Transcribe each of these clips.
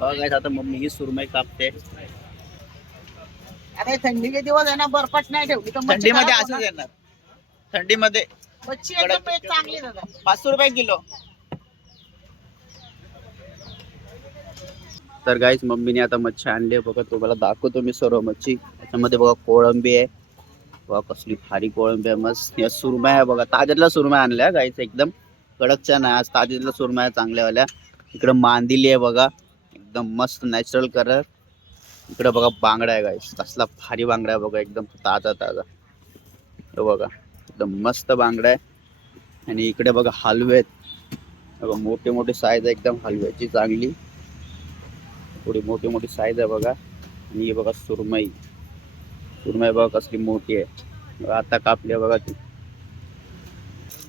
बघायचं आता मम्मी ही सुरमई कापते. अरे थंडीचे दिवस आहे ना, बर्फात नाही ठेवली तर मच्छी थंडीमध्ये खराब असंच होणार. येणार. थंडीमध्ये मच्छी एकदम एक चांगली दादा. 500 रुपये किलो. तर गाईस मम्मीने आता मच्छी आणली आहे बघा. तुम्हाला दाखवतो मी सर्व मच्छी. त्याच्यामध्ये बघा कोळंबी आहे बघा, कसली भारी कोळंबी आहे. मस्त या सुरमया आहे बघा, ताज्यातल्या सुरमया आणल्या गाईस, एकदम कडकच्या नाही, आज ताज्यातल्या सुरमया चांगल्यावाल्या. इकडं मांदिली आहे बघा, एकदम मस्त नॅचरल कलर. इकडे बघा बांगडा आहे गाईस, कसला भारी बांगडा आहे बघा, एकदम ताजा ताजा. हे बघा एकदम मस्त बांगडा आहे. आणि इकडे बघा हलवे आहेत बघा, मोठे मोठे साईज आहे एकदम हलव्याची चांगली, थोडी मोठी मोठी साईज आहे बघा. आणि हे बघा सुरमई, सुरमई बघा कसली मोठी आहे, आता कापली आहे बघा ती.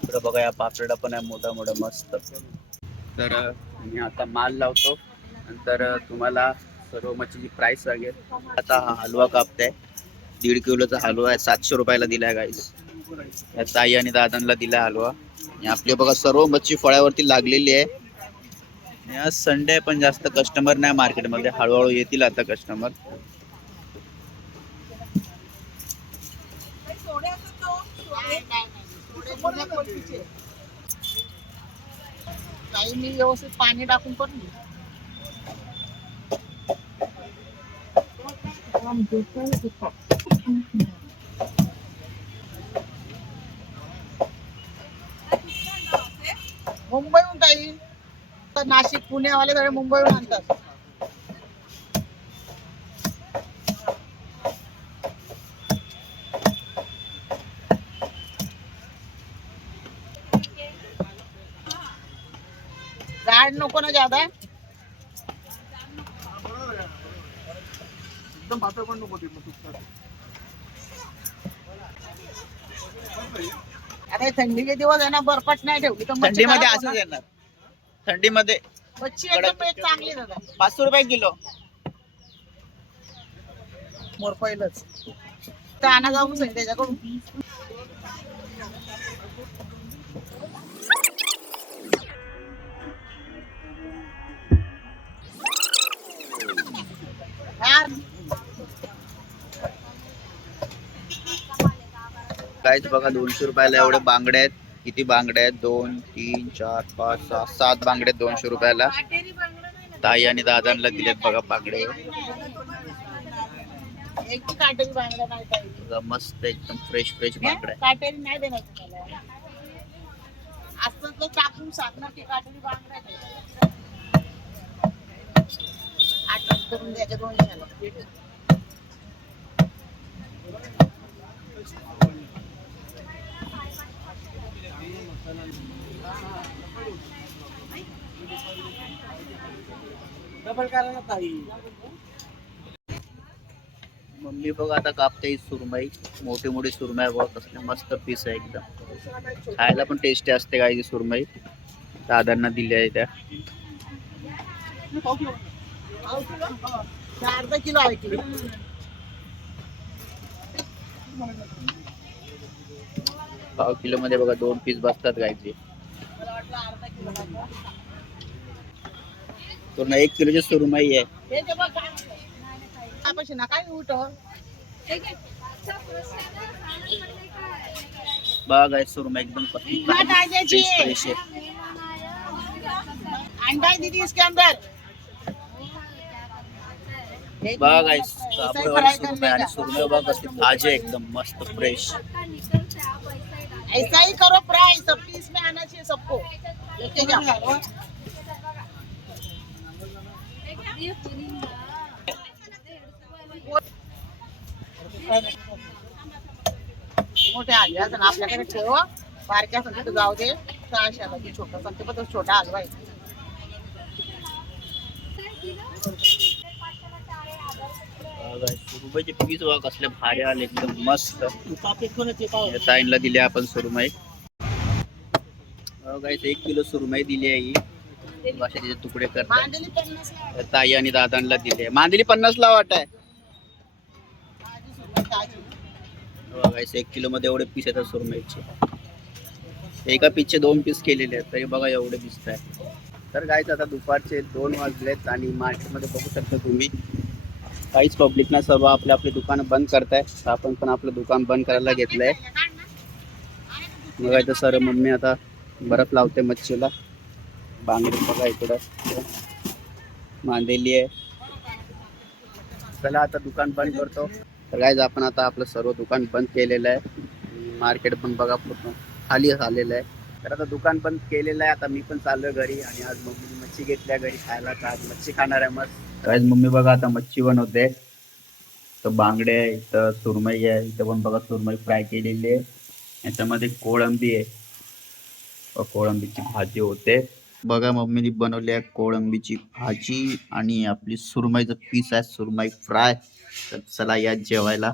इकडे बघा या पापलेटा पण आहे मोठा मोठा मस्त. तर मी आता माल लावतो, नंतर तुम्हाला सर्व मच्छीची प्राइस सांगेल. आता हा हलवा कापताय, 1.5 किलोचा हलवा आहे, 700 रुपयाला दिलाय गाईस. या ताई आणि दादांना दिला हलवा. आणि आपले बघा सर्व मच्छी फळ्यावरती लागलेली आहे. आज संडे पण जास्त कस्टमर नाही मार्केटमध्ये, हळूहळू येतील आता कस्टमर. काही मी व्यवस्थित पाणी टाकून पण मुंबईहून काही तर नाशिक पुण्यावाले सगळे मुंबईहून आणतात. जाड नको ना ज्यादा, एकदम पातळ पण नको. अरे थंडीचे दिवस आहे ना, बर्फात नाही ठेवली तर मच्छी थंडीमध्ये खराब असंच होणार. येणार. थंडीमध्ये मच्छी एकदम एक चांगली दादा. 500 रुपये किलो. मोर पहिलंच तर आणा जाऊन सांग त्याच्याकडून. काहीच बघा 200 रुपयाला एवढे बांगडे आहेत. किती बांगडे आहेत? 2 3 4 5 6 7 बांगडे 200 रुपयाला. ताई आणि दादांना दिलेत बघा बांगडे. एक काटेरी बांगडा नाही पाहिजे. बघा मस्त एकदम फ्रेश फ्रेश बांगडे. काटेरी नाही देणार तुम्हाला. असं तर टाकून सांगणार की काटेरी बांगडा आहे. आठ करून द्यायच्या 200 ला. डबल करा ना ताई. मम्मी बघा आता कापते ही सुरमई, मोठी मोठी सुरमई बघा, कसले मस्त पीस आहे एकदम, खायला पण टेस्टी असते गाईची सुरमई. दादांना दिली आहे त्या. अर्धा किलो आहे किलो. पाव किलो मध्ये बघा 2 पीस बसतात गाईचे. पूर्ण 1 किलोची सुरमई आहे. काय उठ बघा गाईस सुरमई एकदम फ्रेश फ्रेश आहे. अंडा दीदी इसके अंदर. बघा गाईस कापडवाली सुरमई, आणि सुरमई बघा कसली ताजी एकदम मस्त फ्रेश. ऐसा ही करो फ्राई, सब पीस में आना चाहिए सबको. लेके जाओ. मोठे आले असं आपल्याकडे ठेव, बारक्या संगीत जाऊ दे. 600ला की छोटा संगीत पण छोटा हलवा आहे. सुरमईचे पीस बघा कसले भारी आले एकदम मस्त. ताईंला दिली आपण सुरमई. गाईस 1 किलो सुरमई दिली आहे ही. असे तिचे तुकडे करतात. मांडली 50 ला. ताई आणि दादांना दिले. मांदिली 50 ला वाट आहे. गाईस 1 किलो मध्ये एवढे पीस येतात सुरमईचे. एका पीसचे 2 पीस केलेले आहेत, तरी बघा एवढे दिसत आहे. तर गाईच आता दुपारचे 2 वाजलेत आणि मार्केटमध्ये बघू शकता तुम्ही काहीच पब्लिक नाही, सर्व आपले आपले दुकान बंद करताय. तर आपण पण आपलं दुकान बंद करायला घेतलंय. बघा इथं सर मम्मी आता बर्फ लावते मच्छीला. बांगडी बघा इकडं मांदेली आहे. चला आता दुकान बंद करतो. तर गाईज आपण आता आपलं सर्व दुकान बंद केलेलं आहे. मार्केट पण बघा पूर्ण खाली आलेलं आहे. तर आता दुकान बंद केलेलं आहे. आता मी पण चाललोय घरी आणि आज मम्मीने मच्छी घेतल्या घरी खायला. तर आज मच्छी खाणार आहे मस्त. गाईज मम्मी बघा आता मच्छी बनवते. तर बांगडे आहे, इथं सुरमई आहे, इथं पण बघा सुरमई फ्राय केलेली आहे. याच्यामध्ये कोळंबी आहे, कोळंबीची भाजी होते. बघा मम्मीने बनवली आहे कोळंबीची भाजी आणि आपली सुरमईचं पीस आहे सुरमई फ्राय. तर चला या जेवायला.